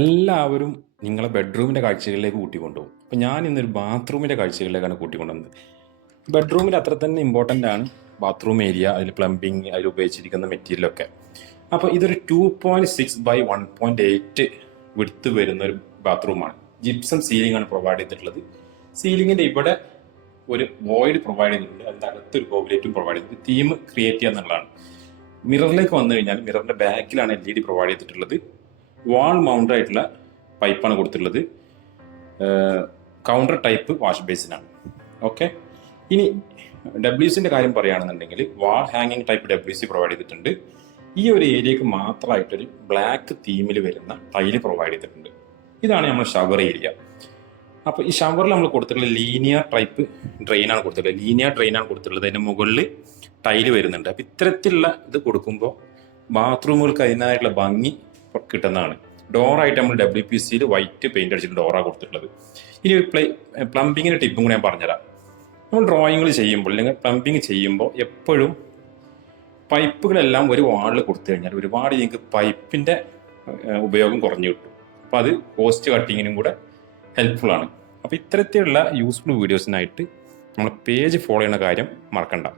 എല്ലാവരും നിങ്ങളെ ബെഡ്റൂമിൻ്റെ കാഴ്ചകളിലേക്ക് കൂട്ടിക്കൊണ്ടുപോകും. അപ്പോൾ ഞാൻ ഇന്നൊരു ബാത്റൂമിൻ്റെ കാഴ്ചകളിലേക്കാണ് കൂട്ടിക്കൊണ്ടുവന്നത്. ബെഡ്റൂമിൽ അത്ര തന്നെ ഇമ്പോർട്ടൻ്റ് ആണ് ബാത്റൂം ഏരിയ, അതിൽ പ്ലംബിങ്, അതിൽ ഉപയോഗിച്ചിരിക്കുന്ന മെറ്റീരിയലൊക്കെ. അപ്പോൾ ഇതൊരു 2.6 by 1.8 വിഡ്ത്ത് വരുന്ന ഒരു ബാത്റൂമാണ്. ജിപ്സം സീലിംഗ് ആണ് പ്രൊവൈഡ് ചെയ്തിട്ടുള്ളത്. സീലിങ്ങിൻ്റെ ഇവിടെ ഒരു വോയിഡ് പ്രൊവൈഡ് ചെയ്തിട്ടുണ്ട്, അതിൻ്റെ അകത്തൊരു കോബിലേറ്റും പ്രൊവൈഡ് ചെയ്തിട്ടുണ്ട്. തീം ക്രിയേറ്റ് ചെയ്യുക എന്നുള്ളതാണ്. മിററിലേക്ക് വന്നു കഴിഞ്ഞാൽ മിററിൻ്റെ ബാക്കിലാണ് LED പ്രൊവൈഡ് ചെയ്തിട്ടുള്ളത്. വാൾ മൗണ്ട് ആയിട്ടുള്ള പൈപ്പാണ് കൊടുത്തിട്ടുള്ളത്. കൗണ്ടർ ടൈപ്പ് വാഷ് ബേസിനാണ്. ഓക്കെ, ഇനി WCൻ്റെ കാര്യം പറയുകയാണെന്നുണ്ടെങ്കിൽ വാൾ ഹാങ്ങിങ് ടൈപ്പ് WC പ്രൊവൈഡ് ചെയ്തിട്ടുണ്ട്. ഈ ഒരു ഏരിയക്ക് മാത്രമായിട്ടൊരു ബ്ലാക്ക് തീമിൽ വരുന്ന ടൈല് പ്രൊവൈഡ് ചെയ്തിട്ടുണ്ട്. ഇതാണ് നമ്മൾ ഷവർ ഏരിയ. അപ്പോൾ ഈ ഷവറിൽ നമ്മൾ കൊടുത്തിട്ടുള്ള ലീനിയർ ടൈപ്പ് ഡ്രെയിനാണ് കൊടുത്തിട്ടുള്ളത്. അതിൻ്റെ മുകളിൽ ടൈല് വരുന്നുണ്ട്. അപ്പോൾ ഇത്തരത്തിലുള്ള ഇത് കൊടുക്കുമ്പോൾ ബാത്റൂമുകൾക്ക് അതിനായിട്ടുള്ള ഭംഗി കിട്ടുന്നതാണ്. ഡോറായിട്ട് നമ്മൾ WPCയിൽ വൈറ്റ് പെയിന്റ് അടിച്ചിട്ട് ഡോറാണ് കൊടുത്തിട്ടുള്ളത്. ഇനി ഒരു പ്ലംബിങ്ങിൻ്റെ ടിപ്പും കൂടി ഞാൻ പറഞ്ഞുതരാം. നമ്മൾ ഡ്രോയിങ്ങൾ ചെയ്യുമ്പോൾ അല്ലെങ്കിൽ പ്ലംബിങ് ചെയ്യുമ്പോൾ എപ്പോഴും പൈപ്പുകളെല്ലാം ഒരു വാളിൽ കൊടുത്തു കഴിഞ്ഞാൽ ഒരുപാട് നിങ്ങൾക്ക് പൈപ്പിൻ്റെ ഉപയോഗം കുറഞ്ഞു കിട്ടും. അപ്പോൾ അത് കോസ്റ്റ് കട്ടിങ്ങിനും കൂടെ ഹെൽപ്ഫുൾ ആണ്. അപ്പോൾ ഇത്തരത്തിലുള്ള യൂസ്ഫുൾ വീഡിയോസിനായിട്ട് നമ്മൾ പേജ് ഫോളോ ചെയ്യുന്ന കാര്യം മറക്കണ്ട.